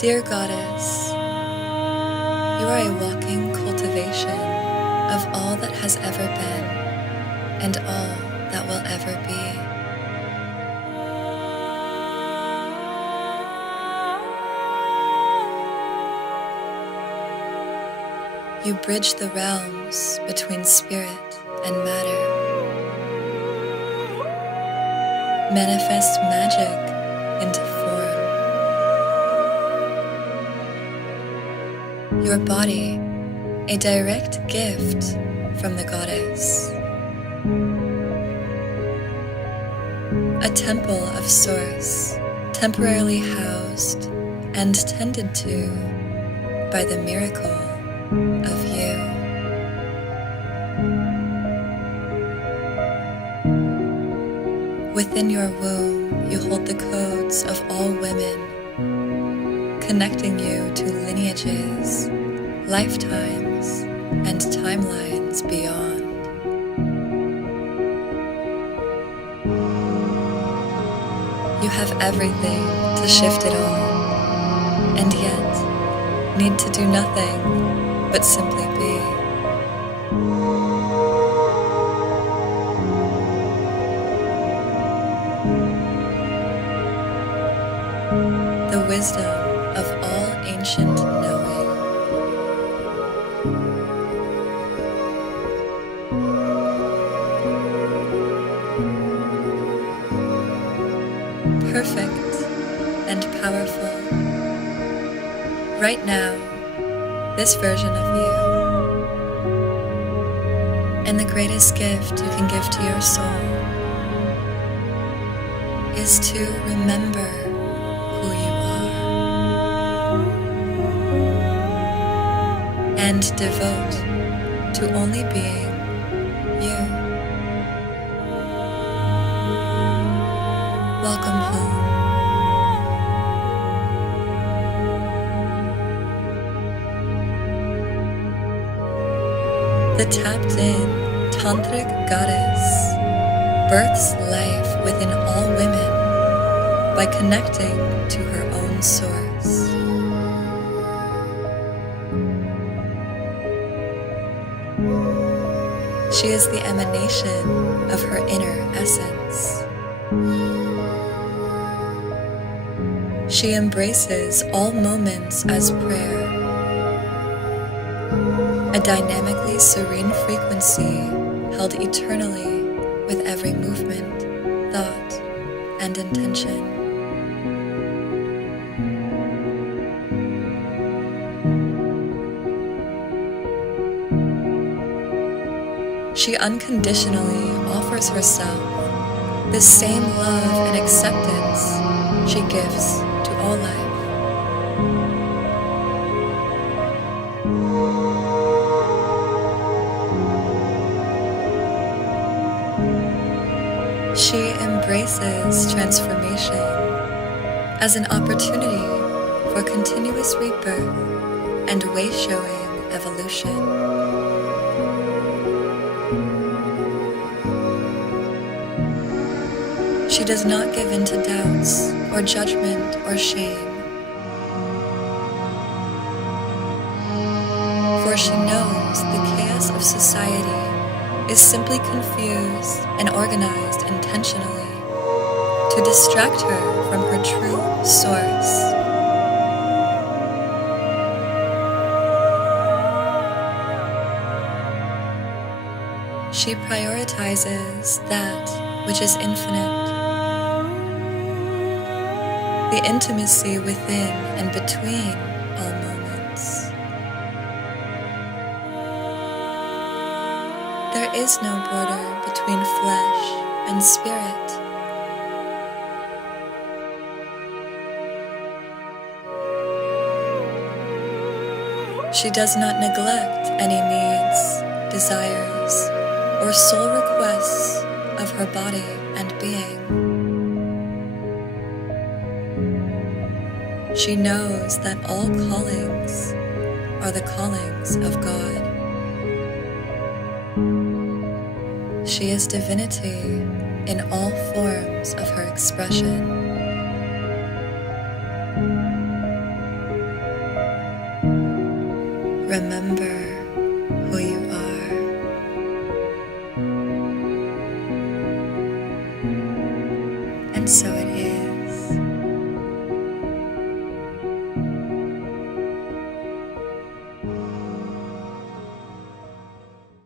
Dear Goddess, you are a walking cultivation of all that has ever been and all that will ever be. You bridge the realms between spirit and matter. Manifest magic into form. Your body, a direct gift from the Goddess. A temple of Source, temporarily housed and tended to by the miracle of you. Within your womb, you hold the codes of all women, connecting you to lineages, lifetimes, and timelines beyond. You have everything to shift it all, and yet need to do nothing but simply be. The wisdom of all ancient knowing. Perfect and powerful. Right now, this version of you. And the greatest gift you can give to your soul is to remember who you are and devote to only being you. Welcome home. The tapped-in tantric goddess births life within all women by connecting to her own source. She is the emanation of her inner essence. She embraces all moments as prayer, a dynamically serene frequency held eternally with every movement, thought, and intention. She unconditionally offers herself the same love and acceptance she gives to all life. She embraces transformation as an opportunity for continuous rebirth and way-showing evolution. She does not give in to doubts or judgment or shame, for she knows the chaos of society is simply confused and organized intentionally to distract her from her true source. She prioritizes that which is infinite, the intimacy within and between all moments. There is no border between flesh and spirit. She does not neglect any needs, desires, or soul requests of her body and being. She knows that all callings are the callings of God. She is divinity in all forms of her expression. Remember